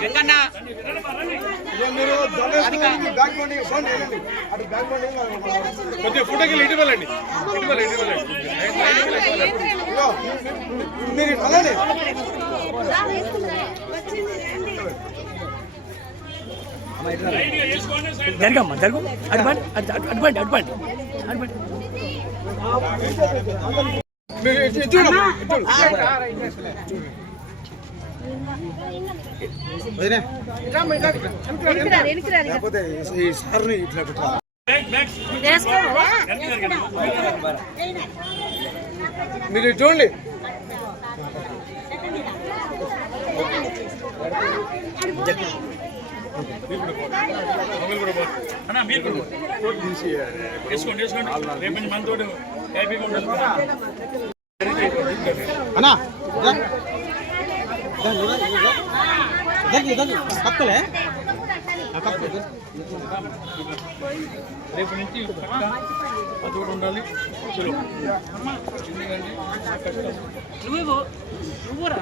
వెంకన్న. కొద్దిగా ఫోటోకి ఇటు వెళ్ళండి ఇటు వెళ్ళండి ఇటు వెళ్ళండి. జరగమ్మా జరుగు. అడ్బండి అడ్బండి అడ్బండి అడ్బండి మీరు. మీరు చూడండి. అన్నా మీరు కూడా వేసుకోండి వేసుకోండి రేపు మనతో హ్యాపీగా ఉండాలి అన్నా 난 이거 이거? 여기 여기 바꿀래? రేపు నుంచి అదొకటి ఉండాలి ఎందుకంటే కష్టం. నువ్వు నువ్వురా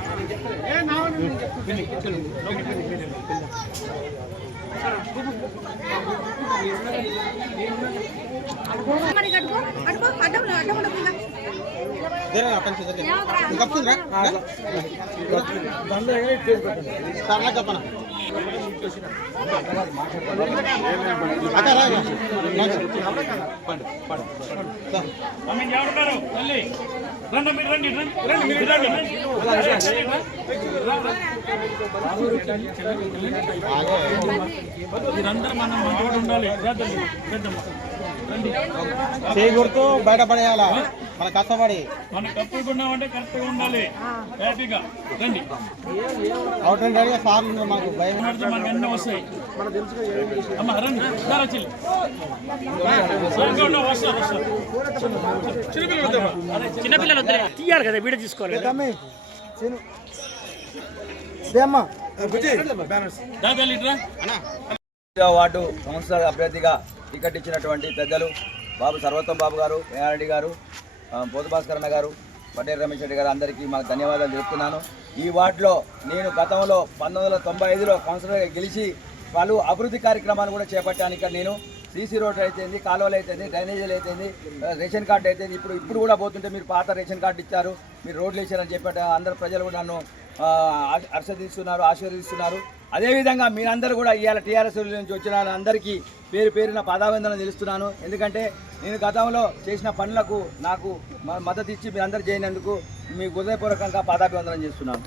మరి కట్టుకో కట్టుకో అడ్డం రండి రండి మీరు రండి. మీరందరూ మనం మనోడు ఉండాలి చేకూరుతూ బయటపడేయాలా? మన కష్టపడి. మన కప్పుకున్నామంటే కరెక్ట్గా ఉండాలి. హ్యాపీగా. రండి. అవుట్ అండ్ రెడీగా సార్లు ఉన్నారు మాకు భయం. మనకు ఎన్నో వస్తాయి. అమ్మ రండి. వస్తారు వస్తారు చిన్నపిల్లలు వద్దులే. తీయాలి కదా వీడియో తీసుకోవాలి కదా. దాగాలి ఇట్రా వార్డు సంస్థ అభ్యర్థిగా టికెట్ ఇచ్చినటువంటి పెద్దలు బాబు సర్వోత్తం బాబు గారు ఏఆర్డి గారు పోతు భాస్కర్ అన్న గారు పటేల్ రమేష్ రెడ్డి గారు అందరికీ మాకు ధన్యవాదాలు చెప్తున్నాను ఈ వార్డులో నేను గతంలో పంతొమ్మిది వందల తొంభై ఐదులో కౌన్సిలర్గా గెలిచి పలు అభివృద్ధి కార్యక్రమాలు కూడా చేపట్టాను నేను. సీసీ రోడ్ అయితేంది కాలువలు అయితేంది డ్రైనేజీలు అయితేంది రేషన్ కార్డు అయితేంది ఇప్పుడు ఇప్పుడు కూడా పోతుంటే మీరు పాత రేషన్ కార్డు ఇచ్చారు మీరు రోడ్లు వేసారని చెప్పారు అందరు ప్రజలు కూడా నన్ను ఆ, హర్షదిస్తున్నారు ఆశీర్వదిస్తున్నారు. అదేవిధంగా మీరందరూ కూడా ఇవాళ టీఆర్ఎస్ నుంచి వచ్చిన అందరికీ పేరు పేరున పాదాభివందనం తెలుస్తున్నాను. ఎందుకంటే నేను గతంలో చేసిన పనులకు నాకు మ- మద్దతు ఇచ్చి మీరందరూ చేయనందుకు మీకు హృదయపూర్వకంగా పాదాభివందనం చేస్తున్నాను.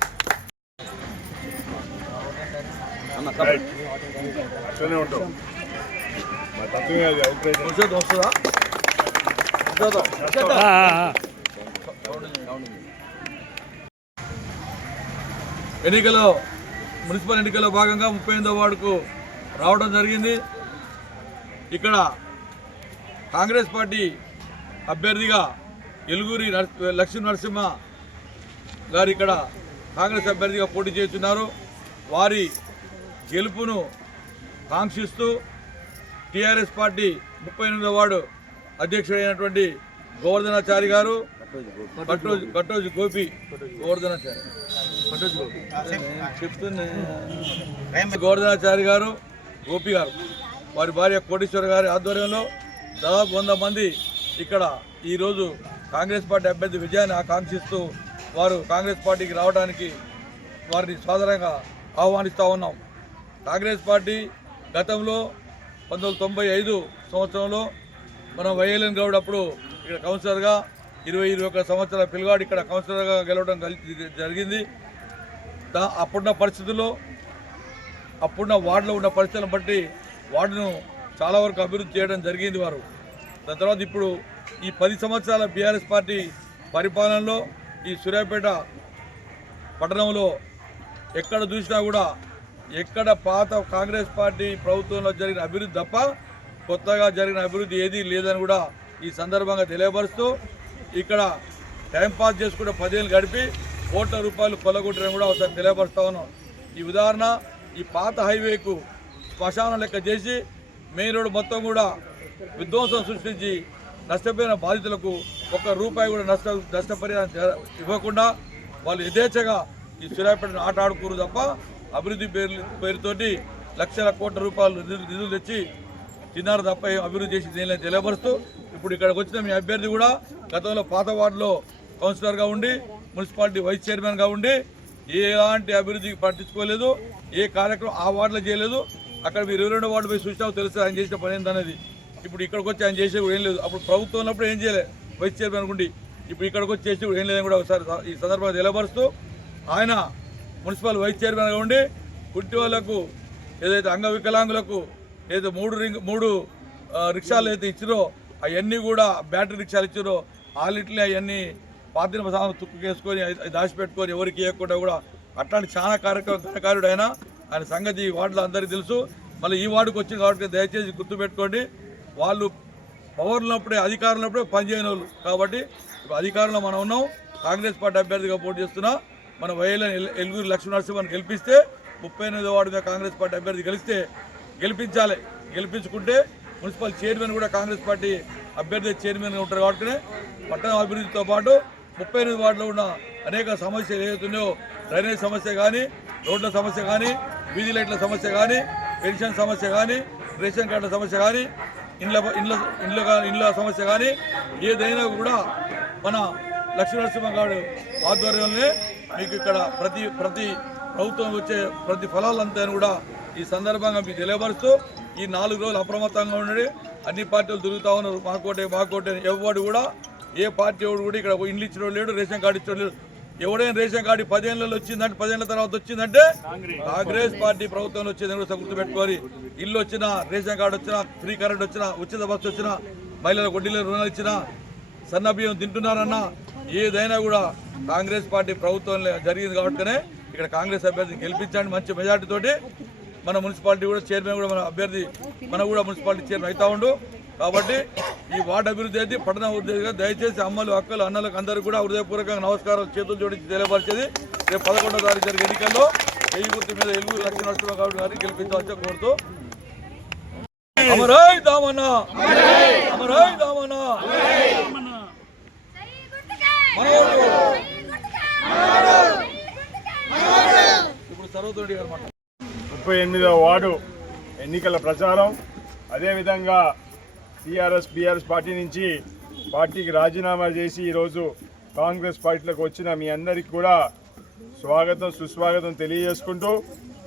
ఎన్నికలో మున్సిపల్ ఎన్నికల్లో భాగంగా ముప్పై ఎనిమిదో వార్డుకు రావడం జరిగింది. ఇక్కడ కాంగ్రెస్ పార్టీ అభ్యర్థిగా ఎలుగురి లక్ష్మీ నరసింహ గారు ఇక్కడ కాంగ్రెస్ అభ్యర్థిగా పోటీ చేస్తున్నారు. వారి గెలుపును కాంక్షిస్తూ టీఆర్ఎస్ పార్టీ ముప్పై ఎనిమిదో వార్డు అధ్యక్షుడైనటువంటి గోవర్ధనాచారి గారు కట్టోజు కట్టోజు గోపి గోవర్ధనాచారి. చెప్తున్నా. గోవర్ధనాచారి గారు గోపి గారు వారి భార్య కోటేశ్వర గారి ఆధ్వర్యంలో దాదాపు వంద మంది ఇక్కడ ఈరోజు కాంగ్రెస్ పార్టీ అభ్యర్థి విజయాన్ని ఆకాంక్షిస్తూ వారు కాంగ్రెస్ పార్టీకి రావడానికి వారిని సాధారణంగా ఆహ్వానిస్తూ ఉన్నాం. కాంగ్రెస్ పార్టీ గతంలో పంతొమ్మిది వందల తొంభై ఐదు సంవత్సరంలో మనం వైఎల్ఎన్ గౌడ్ అప్పుడు ఇక్కడ కౌన్సిలర్గా ఇరవై ఇరవై ఒక సంవత్సరాల పిల్లగాడు ఇక్కడ కౌన్సిలర్గా గెలవడం గలి- జరిగింది. దా అప్పుడున్న పరిస్థితుల్లో అప్పుడున్న వార్డులో ఉన్న పరిస్థితులను బట్టి వార్డును చాలా వరకు అభివృద్ధి చేయడం జరిగింది వారు. దాని తర్వాత ఇప్పుడు ఈ పది సంవత్సరాల బీఆర్ఎస్ పార్టీ పరిపాలనలో ఈ సూర్యాపేట పట్టణంలో ఎక్కడ చూసినా కూడా ఎక్కడ పాత కాంగ్రెస్ పార్టీ ప్రభుత్వంలో జరిగిన అభివృద్ధి తప్ప కొత్తగా జరిగిన అభివృద్ధి ఏదీ లేదని కూడా ఈ సందర్భంగా తెలియపరుస్తూ ఇక్కడ టైంపాస్ చేసుకుంటే పదేళ్ళు గడిపి కోట్ల రూపాయలు కొల్లగొట్టడం కూడా ఒకసారి తెలియపరుస్తా ఉన్నాం. ఈ ఉదాహరణ ఈ పాత హైవేకు శ్మశానం లెక్క చేసి మెయిన్ రోడ్డు మొత్తం కూడా విధ్వంసం సృష్టించి నష్టపోయిన బాధితులకు ఒక్క రూపాయి కూడా నష్ట నష్టపరిహారం ఇవ్వకుండా వాళ్ళు యథేచ్ఛగా ఈ సూర్యాపేటను ఆట ఆడుకోరు తప్ప అభివృద్ధి పేరు పేరుతోటి లక్షల కోట్ల రూపాయలు నిధులు నిధులు తెచ్చి తిన్నారు తప్ప అభివృద్ధి చేసి దేనిలో తెలియపరుస్తూ ఇప్పుడు ఇక్కడికి వచ్చిన మీ అభ్యర్థి కూడా గతంలో పాత వార్డులో కౌన్సిలర్గా ఉండి మున్సిపాలిటీ వైస్ చైర్మన్గా ఉండి ఎలాంటి అభివృద్ధికి పట్టించుకోలేదు ఏ కార్యక్రమం ఆ వార్డులో చేయలేదు. అక్కడ మీరు ఇరవై రెండు వార్డు పోయి చూసినావు తెలుసు ఆయన చేసిన పని ఏందనేది. ఇప్పుడు ఇక్కడికి వచ్చి ఆయన చేసే కూడా ఏం లేదు. అప్పుడు ప్రభుత్వం ఉన్నప్పుడు ఏం చేయలేదు వైస్ చైర్మన్ అనుకుండి ఇప్పుడు ఇక్కడికి వచ్చి చేసి కూడా ఏం లేదని కూడా ఒకసారి ఈ సందర్భంగా తెలియపరుస్తూ ఆయన మున్సిపల్ వైస్ చైర్మన్గా ఉండి కుంటి వాళ్ళకు ఏదైతే అంగవికలాంగులకు ఏదైతే మూడు రింగ్ మూడు రిక్షాలు అయితే ఇచ్చిరో అవన్నీ కూడా బ్యాటరీ రిక్షాలు ఇచ్చిరో ఆలిట్లే అవన్నీ పాత్ర సామాను తుక్కుకేసుకొని దాచిపెట్టుకొని ఎవరికి ఇవ్వకుండా కూడా అట్లాంటి చాలా కార్యక్రమం ఘనకారుడు ఆయన సంగతి ఈ వార్డులో అందరికీ తెలుసు. మళ్ళీ ఈ వార్డుకి వచ్చింది కాబట్టి దయచేసి గుర్తుపెట్టుకోండి. వాళ్ళు పవర్ ఉన్నప్పుడే అధికారం ఉన్నప్పుడే పనిచేయని వాళ్ళు కాబట్టి ఇప్పుడు అధికారంలో మనం ఉన్నాం. కాంగ్రెస్ పార్టీ అభ్యర్థిగా పోటీ చేస్తున్నా. మన వైఎల్ ఎలుగురు లక్ష్మీనరసింహను గెలిపిస్తే ముప్పై ఎనిమిదో వార్డు మీద కాంగ్రెస్ పార్టీ అభ్యర్థి గెలిస్తే గెలిపించాలి. గెలిపించుకుంటే మున్సిపల్ చైర్మన్ కూడా కాంగ్రెస్ పార్టీ అభ్యర్థి చైర్మన్గా ఉంటారు కాబట్టి పట్టణ అభివృద్ధితో పాటు ముప్పై ఎనిమిది వార్డులో ఉన్న అనేక సమస్యలు ఏవైతున్నాయో డ్రైనేజ్ సమస్య కానీ రోడ్ల సమస్య కానీ వీధి లైట్ల సమస్య కానీ పెన్షన్ సమస్య కానీ రేషన్ కార్డుల సమస్య కానీ ఇండ్ల ఇండ్ల ఇండ్ల ఇండ్ల సమస్య కానీ ఏదైనా కూడా మన లక్ష్మీనరసింహ గారు ఆధ్వర్యంలోనే మీకు ఇక్కడ ప్రతి ప్రతి ప్రభుత్వం వచ్చే ప్రతి ఫలాలంతా కూడా ఈ సందర్భంగా మీకు తెలియపరుస్తూ ఈ నాలుగు రోజులు అప్రమత్తంగా ఉండండి అన్ని పార్టీలు తిరుగుతా ఉన్నారు మాకోటే మాకోటే అని. ఎవడు కూడా ఏ పార్టీ ఎవడు కూడా ఇక్కడ ఇండ్లు ఇచ్చినోడు లేడు రేషన్ కార్డు ఇచ్చిన లేడు. ఎవడైనా రేషన్ కార్డు పదేళ్ళలో వచ్చిందంటే పదేళ్ళ తర్వాత వచ్చిందంటే కాంగ్రెస్ పార్టీ ప్రభుత్వంలో వచ్చిందని కూడా గుర్తుపెట్టుకోవాలి. ఇల్లు వచ్చినా రేషన్ కార్డు వచ్చినా ఫ్రీ కరెంట్ వచ్చినా ఉచిత బస్సు వచ్చినా మహిళల వడ్డీల రుణాలు ఇచ్చినా సన్న బియ్యం తింటున్నారన్నా ఏదైనా కూడా కాంగ్రెస్ పార్టీ ప్రభుత్వంలో జరిగింది కాబట్టినే ఇక్కడ కాంగ్రెస్ అభ్యర్థిని గెలిపించండి మంచి మెజార్టీతోటి. మన మున్సిపాలిటీ కూడా చైర్మన్ కూడా మన అభ్యర్థి మన కూడా మున్సిపాలిటీ చైర్మన్ అవుతా ఉండు. కాబట్టి ఈ వార్డు అభివృద్ధి అయితే పట్టణ అభివృద్ధిగా దయచేసి అమ్మలు అక్కలు అన్నలకు అందరూ కూడా హృదయపూర్వకంగా నమస్కారాలు చేతులు జోడించి తెలియపరిచేది. రేపు పదకొండో తారీఖు జరిగే ఎన్నికల్లో వెయ్యి గుర్తు మీద ఎలుగు లక్ష్మీ నరసింహ గౌడ్ గారిని గెలిపించవచ్చా కోరుతూ. అమరాయ్ దామన్న! అమరాయ్ దామన్న! ఇప్పుడు సర్వతోడి గారు ముప్పై ఎనిమిదవ వార్డు ఎన్నికల ప్రచారం. అదేవిధంగా టీఆర్ఎస్ బీఆర్ఎస్ పార్టీ నుంచి పార్టీకి రాజీనామా చేసి ఈరోజు కాంగ్రెస్ పార్టీలోకి వచ్చిన మీ అందరికీ కూడా స్వాగతం సుస్వాగతం తెలియజేసుకుంటూ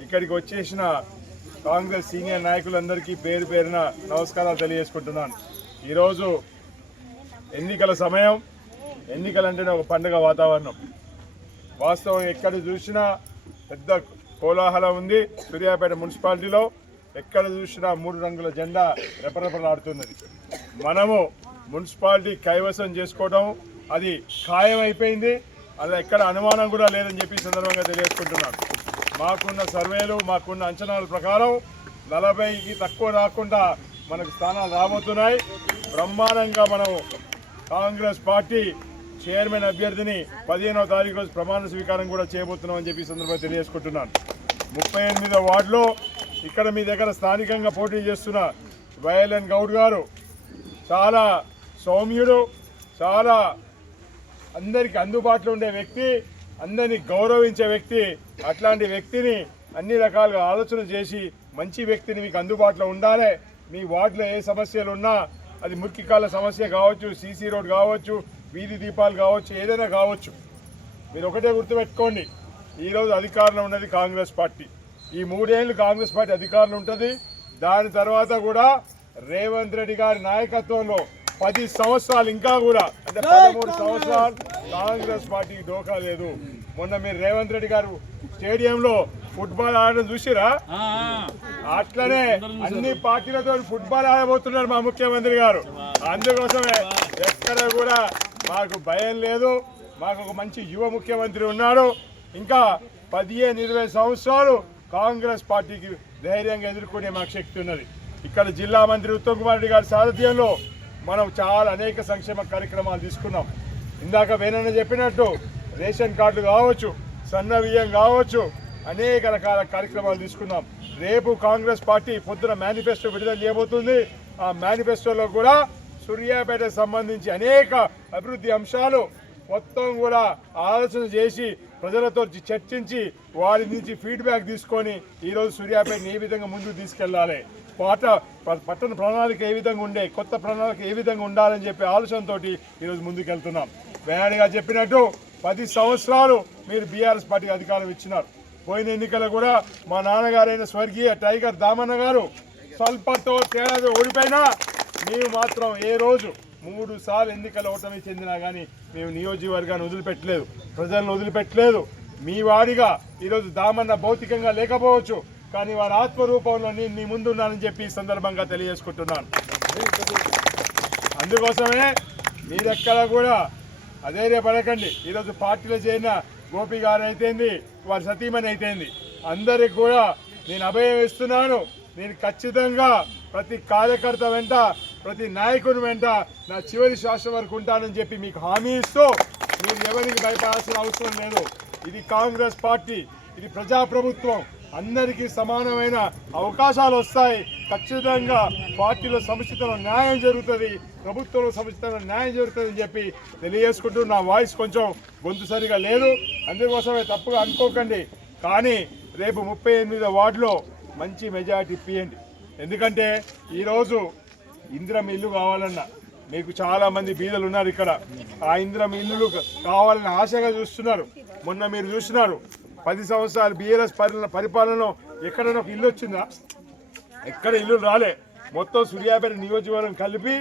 ఇక్కడికి వచ్చేసిన కాంగ్రెస్ సీనియర్ నాయకులందరికీ పేరు పేరున నమస్కారాలు తెలియజేసుకుంటున్నాను. ఈరోజు ఎన్నికల సమయం. ఎన్నికలంటేనే ఒక పండుగ వాతావరణం. వాస్తవం ఎక్కడ చూసినా పెద్ద కోలాహలం ఉంది. సూర్యాపేట మున్సిపాలిటీలో ఎక్కడ చూసినా మూడు రంగుల జెండా రెపరెపలాడుతున్నది. మనము మున్సిపాలిటీ కైవసం చేసుకోవడం అది ఖాయమైపోయింది. అలా ఎక్కడ అనుమానం కూడా లేదని చెప్పి సందర్భంగా తెలియజేసుకుంటున్నాను. మాకున్న సర్వేలు మాకున్న అంచనాల ప్రకారం నలభైకి తక్కువ రాకుండా మనకు స్థానాలు రాబోతున్నాయి. బ్రహ్మాండంగా మనం కాంగ్రెస్ పార్టీ చైర్మన్ అభ్యర్థిని పదిహేనవ తారీఖు రోజు ప్రమాణ స్వీకారం కూడా చేయబోతున్నామని చెప్పి సందర్భంగా తెలియజేసుకుంటున్నాను. ముప్పై ఎనిమిదో వార్డులో ఇక్కడ మీ దగ్గర స్థానికంగా పోటీ చేస్తున్న వైఎల్ఎన్ గౌడ్ గారు చాలా సౌమ్యుడు చాలా అందరికి అందుబాటులో ఉండే వ్యక్తి అందరినీ గౌరవించే వ్యక్తి. అట్లాంటి వ్యక్తిని అన్ని రకాలుగా ఆలోచన చేసి మంచి వ్యక్తిని మీకు అందుబాటులో ఉండాలి. మీ వార్డులో ఏ సమస్యలు ఉన్నా అది మురికికాల సమస్య కావచ్చు సీసీ రోడ్ కావచ్చు వీధి దీపాలు కావచ్చు ఏదైనా కావచ్చు. మీరు ఒకటే గుర్తుపెట్టుకోండి ఈరోజు అధికారంలో ఉన్నది కాంగ్రెస్ పార్టీ. ఈ మూడేళ్ళు కాంగ్రెస్ పార్టీ అధికారంలో ఉంటుంది. దాని తర్వాత కూడా రేవంత్ రెడ్డి గారి నాయకత్వంలో పది సంవత్సరాలు ఇంకా కూడా అంటే పదమూడు సంవత్సరాలు కాంగ్రెస్ పార్టీకి డోకా లేదు. మొన్న మీరు రేవంత్ రెడ్డి గారు స్టేడియంలో ఫుట్బాల్ ఆడడం చూసిరా? అట్లనే అన్ని పార్టీలతో ఫుట్బాల్ ఆడబోతున్నారు మా ముఖ్యమంత్రి గారు. అందుకోసమే ఎక్కడ కూడా మాకు భయం లేదు. మాకు ఒక మంచి యువ ముఖ్యమంత్రి ఉన్నాడు. ఇంకా పదిహేను ఇరవై సంవత్సరాలు కాంగ్రెస్ పార్టీకి ధైర్యంగా ఎదుర్కొనే మాకు శక్తి ఉన్నది. ఇక్కడ జిల్లా మంత్రి ఉత్తమ్ కుమార్ రెడ్డి గారి సారథ్యంలో మనం చాలా అనేక సంక్షేమ కార్యక్రమాలు తీసుకున్నాం. ఇందాక వేనన్న చెప్పినట్టు రేషన్ కార్డులు కావచ్చు సన్న బియ్యం కావచ్చు అనేక రకాల కార్యక్రమాలు తీసుకున్నాం. రేపు కాంగ్రెస్ పార్టీ పొద్దున మేనిఫెస్టో విడుదల చేయబోతుంది. ఆ మేనిఫెస్టోలో కూడా సూర్యాపేటకు సంబంధించి అనేక అభివృద్ధి అంశాలు మొత్తం కూడా ఆలోచన చేసి ప్రజలతో చర్చించి వారి నుంచి ఫీడ్బ్యాక్ తీసుకొని ఈరోజు సూర్యాపేటని ఏ విధంగా ముందుకు తీసుకెళ్ళాలి? పాట పట్టణ ప్రణాళిక ఏ విధంగా ఉండే కొత్త ప్రణాళిక ఏ విధంగా ఉండాలని చెప్పి ఆలోచనతో ఈరోజు ముందుకు వెళ్తున్నాం చెప్పినట్టు పది సంవత్సరాలు మీరు బీఆర్ఎస్ పార్టీకి అధికారం ఇచ్చినారు. పోయిన ఎన్నికల్లో కూడా మా నాన్నగారైన స్వర్గీయ టైగర్ దామన్న గారు స్వల్పతో తేడాతో ఓడిపోయినా మేము మాత్రం ఏ రోజు మూడు సార్లు ఎన్నికల ఓటమి చెందినా కానీ మేము నియోజకవర్గాన్ని వదిలిపెట్టలేదు. ప్రజలను వదిలిపెట్టలేదు. మీ వాడిగా ఈరోజు దామన్న భౌతికంగా లేకపోవచ్చు. కానీ వారి ఆత్మరూపంలో నేను మీ ముందున్నానని చెప్పి సందర్భంగా తెలియజేసుకుంటున్నాను. అందుకోసమే మీరెక్కడ కూడా అధైర్యపడకండి. ఈరోజు పార్టీలో చేరిన గోపి గారు అయితేంది వారి సతీమణి అయితేంది. అందరికి కూడా నేను అభయం ఇస్తున్నాను. నేను ఖచ్చితంగా ప్రతి కార్యకర్త వెంట ప్రతి నాయకుని వెంట నా చివరి శ్వాస వరకు ఉంటానని చెప్పి మీకు హామీ ఇస్తూ మీరు ఎవరికి భయపడాల్సిన అవసరం లేదు. ఇది కాంగ్రెస్ పార్టీ ఇది ప్రజాప్రభుత్వం. అందరికీ సమానమైన అవకాశాలు వస్తాయి. ఖచ్చితంగా పార్టీలో సముచితంలో న్యాయం జరుగుతుంది. ప్రభుత్వంలో సముచితంలో న్యాయం జరుగుతుంది అని చెప్పి తెలియజేసుకుంటూ నా వాయిస్ కొంచెం గొంతు సరిగా లేదు. అందుకోసమే తప్పుగా అనుకోకండి. కానీ రేపు ముప్పై ఎనిమిదో వార్డులో మంచి మెజారిటీ ఇప్పియండి ఎందుకంటే ఈరోజు ఇందిరం ఇల్లు కావాలన్నా. మీకు చాలా మంది బీదలు ఉన్నారు ఇక్కడ. ఆ ఇందిరం ఇల్లులు కావాలని ఆశగా చూస్తున్నారు. మొన్న మీరు చూస్తున్నారు పది సంవత్సరాలు బీఆర్ఎస్ పరిపాలన పరిపాలనలో ఎక్కడైనా ఒక ఇల్లు వచ్చిందా? ఎక్కడ ఇల్లు రాలే. మొత్తం సూర్యాపేట నియోజకవర్గం కలిపి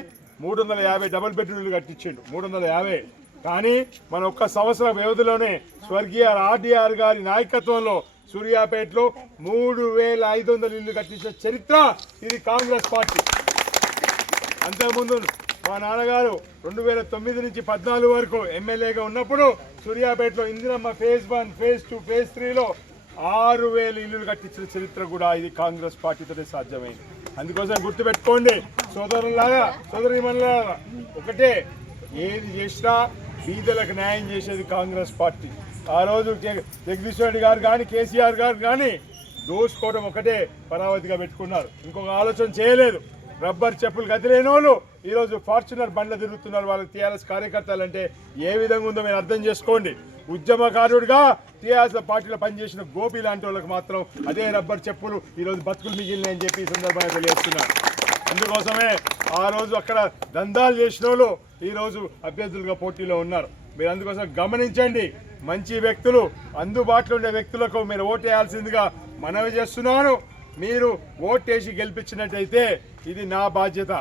మూడు వందల యాభై డబుల్ బెడ్రూమ్లు కట్టించిండు. మూడు వందల యాభై. కానీ మన ఒక్క సంవత్సర వ్యవధిలోనే స్వర్గీయ ఆర్డీఆర్ గారి నాయకత్వంలో సూర్యాపేటలో మూడు వేల ఐదు వందల ఇల్లు కట్టించిన చరిత్ర ఇది కాంగ్రెస్ పార్టీ. అంతకుముందు మా నాన్నగారు రెండు వేల తొమ్మిది నుంచి పద్నాలుగు వరకు ఎమ్మెల్యేగా ఉన్నప్పుడు సూర్యాపేటలో Indiramma phase one phase two phase త్రీలో ఆరు వేల ఇల్లులు కట్టించిన చరిత్ర కూడా ఇది కాంగ్రెస్ పార్టీతోనే సాధ్యమైంది. అందుకోసం గుర్తుపెట్టుకోండి సోదరులాగా సోదరి ఒకటే ఏది చేసినా బీదలకు న్యాయం చేసేది కాంగ్రెస్ పార్టీ. ఆ రోజు జగ- రెడ్డి గారు కానీ కేసీఆర్ గారు కానీ దోసుకోవడం ఒకటే పరావతిగా పెట్టుకున్నారు. ఇంకొక ఆలోచన చేయలేదు. రబ్బర్ చెప్పులు కదిలేని వాళ్ళు ఈరోజు ఫార్చునర్ బండ్లు తిరుగుతున్నారు. వాళ్ళకి టీఆర్ఎస్ కార్యకర్తలు అంటే ఏ విధంగా ఉందో మీరు అర్థం చేసుకోండి. ఉద్యమకారుడిగా టీఆర్ఎస్ పార్టీలో పనిచేసిన గోపి లాంటి వాళ్ళకి మాత్రం అదే రబ్బర్ చెప్పులు ఈరోజు బతుకులు మిగిలినాయని చెప్పి ఈ సందర్భంగా తెలియజేస్తున్నారు అందుకోసమే ఆ రోజు అక్కడ దందాలు చేసిన వాళ్ళు ఈరోజు అభ్యర్థులుగా పోటీలో ఉన్నారు. మీరు అందుకోసం గమనించండి. మంచి వ్యక్తులు అందుబాటులో ఉండే వ్యక్తులకు మీరు ఓటేయాల్సిందిగా మనవి చేస్తున్నాను. మీరు ఓటేసి గెలిపించినట్టయితే ఇది నా బాధ్యత.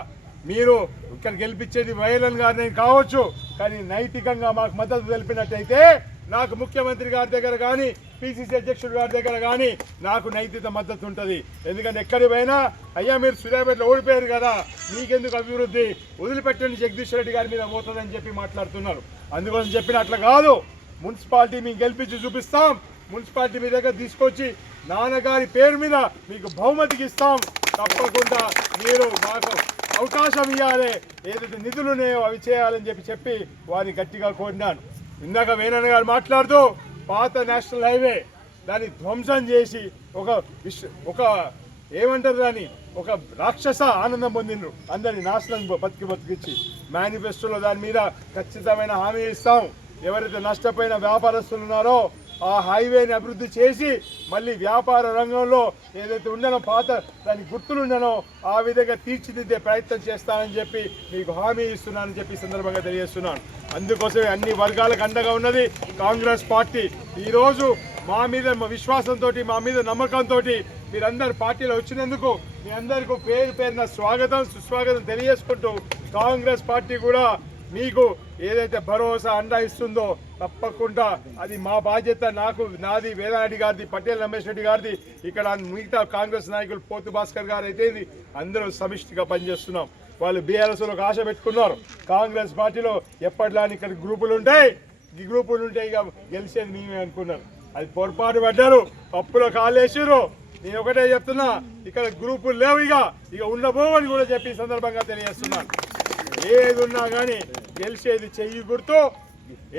మీరు ఇక్కడ గెలిపించేది వైలన్ గారిని కావచ్చు కానీ నైతికంగా మాకు మద్దతు తెలిపినట్టయితే నాకు ముఖ్యమంత్రి గారి దగ్గర కానీ పిసిసి అధ్యక్షుడు గారి దగ్గర కానీ నాకు నైతిక మద్దతు ఉంటుంది. ఎందుకంటే ఎక్కడి పోయినా అయ్యా మీరు సూర్యాపేటలో ఓడిపోయారు కదా మీకెందుకు అభివృద్ధి? వదిలిపెట్టండి జగదీశ్వర రెడ్డి గారి మీద పోతుందని చెప్పి మాట్లాడుతున్నారు. అందుకోసం చెప్పిన అట్లా కాదు. మున్సిపాలిటీ మేము గెలిపించి చూపిస్తాం. మున్సిపాలిటీ మీ దగ్గర తీసుకొచ్చి నాన్నగారి పేరు మీద మీకు బహుమతికి ఇస్తాం. తప్పకుండా మీరు మాకు అవకాశం ఇవ్వాలి ఏదైతే నిధులు ఉన్నాయో అవి చేయాలని చెప్పి చెప్పి వారిని గట్టిగా కోరినాను. ఇందాక వేణన్న గారు మాట్లాడుతూ పాత నేషనల్ హైవే దాన్ని ధ్వంసం చేసి ఒక విశ్వ ఒక ఏమంటారు దాన్ని? ఒక రాక్షస ఆనందం పొందిండ్రు. అందరిని నాశనం బతికి బతికిచ్చి మేనిఫెస్టోలో దాని మీద ఖచ్చితమైన హామీ ఇస్తాం. ఎవరైతే నష్టపోయిన వ్యాపారస్తులు ఉన్నారో ఆ హైవేని అభివృద్ధి చేసి మళ్ళీ వ్యాపార రంగంలో ఏదైతే ఉండనో పాత దాని గుర్తులుండనో ఆ విధంగా తీర్చిదిద్దే ప్రయత్నం చేస్తానని చెప్పి మీకు హామీ ఇస్తున్నానని చెప్పి సందర్భంగా తెలియజేస్తున్నాను. అందుకోసమే అన్ని వర్గాలకు అండగా ఉన్నది కాంగ్రెస్ పార్టీ. ఈరోజు మా మీద మా విశ్వాసంతో మా మీద నమ్మకంతో మీరందరు పార్టీలో వచ్చినందుకు మీ అందరికీ పేరు పేరున స్వాగతం సుస్వాగతం తెలియజేసుకుంటూ కాంగ్రెస్ పార్టీ కూడా మీకు ఏదైతే భరోసా అండా ఇస్తుందో తప్పకుండా అది మా బాధ్యత నాకు నాది వేదారెడ్డి గారిది పటేల్ రమేష్ రెడ్డి గారిది ఇక్కడ మిగతా కాంగ్రెస్ నాయకులు పోతు భాస్కర్ గారు అయితే ఇది అందరూ సమిష్టిగా పనిచేస్తున్నాం. వాళ్ళు బీఆర్ఎస్లో ఆశ పెట్టుకున్నారు. కాంగ్రెస్ పార్టీలో ఎప్పటిలాని ఇక్కడ గ్రూపులు ఉంటాయి ఈ గ్రూపులు ఉంటాయి ఇక గెలిచేది మేమే అనుకున్నారు అది పొరపాటు పడ్డారు తప్పులో కాలేసారు నేను ఒకటే చెప్తున్నా ఇక్కడ గ్రూపులు లేవు ఇక. ఇక ఉండబోవని కూడా చెప్పి సందర్భంగా తెలియజేస్తున్నాను ఏది ఉన్నా కానీ గెలిచేది చెయ్యి గుర్తు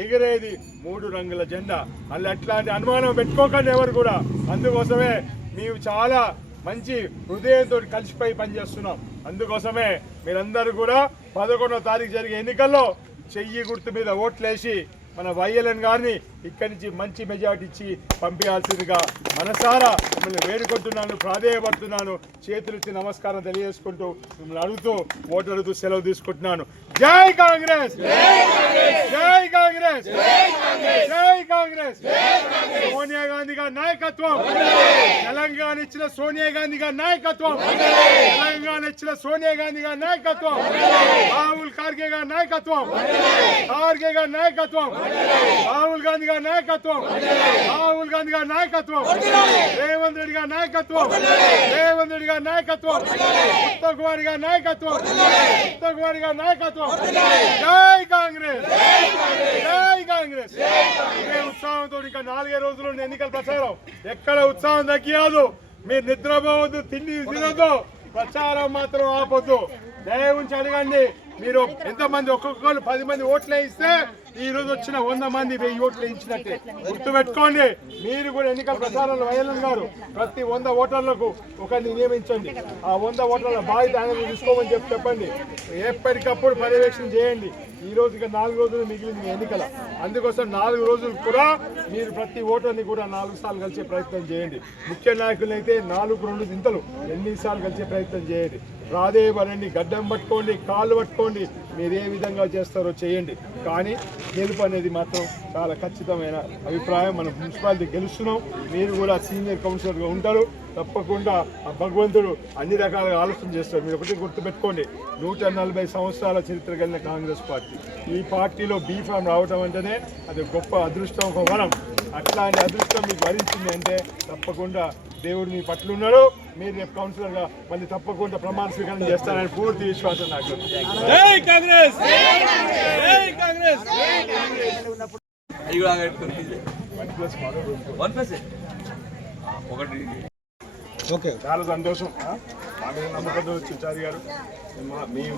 ఎగిరేది మూడు రంగుల జెండా. అలా అట్లాంటి అనుమానం పెట్టుకోకండి ఎవరు కూడా. అందుకోసమే మేము చాలా మంచి హృదయంతో కలిసిపోయి పనిచేస్తున్నాం. అందుకోసమే మీరందరూ కూడా పదకొండవ తారీఖు జరిగే ఎన్నికల్లో చెయ్యి గుర్తు మీద ఓట్లేసి మన వైఎల్ఎన్ గారిని ఇక్కడి నుంచి మంచి మెజార్టీ ఇచ్చి పంపించాల్సిందిగా మనసారా మిమ్మల్ని వేడుకుంటున్నాను ప్రాధేయపడుతున్నాను. చేతులెత్తి నమస్కారం తెలియజేసుకుంటూ మిమ్మల్ని అడుగుతూ ఓటు అడుగుతూ సెలవు తీసుకుంటున్నాను. జై కాంగ్రెస్! జై కాంగ్రెస్! జై కాంగ్రెస్! సోనియా గాంధీ గారి నాయకత్వం! తెలంగాణ ఇచ్చిన సోనియా గాంధీ గారి నాయకత్వం! తెలంగాణ ఇచ్చిన సోనియా గాంధీ గారి నాయకత్వం! రాహుల్ ఖార్గే గారి నాయకత్వం! ఖార్గే గారి నాయకత్వం! రాహుల్ గాంధీ గారి నాయకత్వం. రాహుల్ గాంధీ గారి నాయకత్వం. రేవంత్ రెడ్డి గారి నాయకత్వం. రేవంత్ రెడ్డి గారి నాయకత్వం. ఉత్తమ్ కుమార్ గారి నాయకత్వం. ఉత్తమ్ కుమార్ గారి నాయకత్వం. జై కాంగ్రెస్. జై కాంగ్రెస్. ఇదే ఉత్సాహంతో ఇంకా నాలుగే రోజులు ఎన్నికల ప్రచారం. ఎక్కడ ఉత్సాహం తగ్గియాదు మీరు నిద్రపోవద్దు తిండి తినొద్దు. ప్రచారం మాత్రం ఆపొద్దు. దయవుంచి అడగండి. మీరు ఎంతమంది ఒక్కొక్కరు పది మంది ఓట్లు వేయిస్తే ఈ రోజు వచ్చిన వంద మంది వెయ్యి ఓట్లు ఇచ్చినట్టే. గుర్తుపెట్టుకోండి మీరు కూడా ఎన్నికల ప్రచారంలో వైఎల్ఎన్ గారు. ప్రతి వంద ఓటర్లకు ఒకరిని నియమించండి. ఆ వంద ఓటర్ల బాధ్యత ఆయన తీసుకోమని చెప్పి చెప్పండి. ఎప్పటికప్పుడు పర్యవేక్షణ చేయండి. ఈ రోజు ఇక నాలుగు రోజులు మిగిలింది ఎన్నికల. అందుకోసం నాలుగు రోజులు కూడా మీరు ప్రతి ఓటర్ని కూడా నాలుగు సార్లు కలిసే ప్రయత్నం చేయండి. ముఖ్య నాయకులు అయితే నాలుగు రెండు దింతలు ఎన్నిసార్లు కలిసే ప్రయత్నం చేయండి. రాదేవరండి గడ్డం పట్టుకోండి కాళ్ళు పట్టుకోండి. మీరు ఏ విధంగా చేస్తారో చేయండి. కానీ గెలుపు అనేది మాత్రం చాలా ఖచ్చితమైన అభిప్రాయం. మనం మున్సిపాలిటీ గెలుస్తున్నాం. మీరు కూడా సీనియర్ కౌన్సిలర్గా ఉంటారు. తప్పకుండా ఆ భగవంతుడు అన్ని రకాలుగా ఆలోచన చేస్తారు. మీరు ఒకటి గుర్తుపెట్టుకోండి. నూట నలభై సంవత్సరాల చరిత్ర కలిగిన కాంగ్రెస్ పార్టీ. ఈ పార్టీలో బీఫామ్ రావటం అంటేనే అది గొప్ప అదృష్టం ఒక వరం. అట్లాంటి అదృష్టం మీకు వరించింది అంటే తప్పకుండా దేవుడు మీ పట్ల ఉన్నాడు. మీరు రేపు కౌన్సిలర్గా మళ్ళీ తప్పకుండా ప్రమాణ స్వీకారం చేస్తారని పూర్తి విశ్వాసం నాకు. ఉంది. జై కాంగ్రెస్! జై కాంగ్రెస్! వన్ ప్లస్ ఒకటి. ఓకే. చాలా సంతోషం? మా నమ్మకంతో గారు.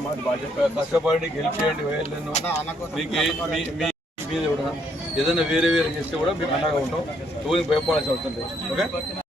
మాది బాధ్యత. కష్టపడి గెలిచేయండి వేయలేను మీకు ఏ- మీ- మీ మీద కూడా. ఏదైనా వేరే వేరే చేస్తే కూడా మీకు అండగా ఉంటాం. ఎవరికి భయపడాల్సి వస్తుంది ఓకే?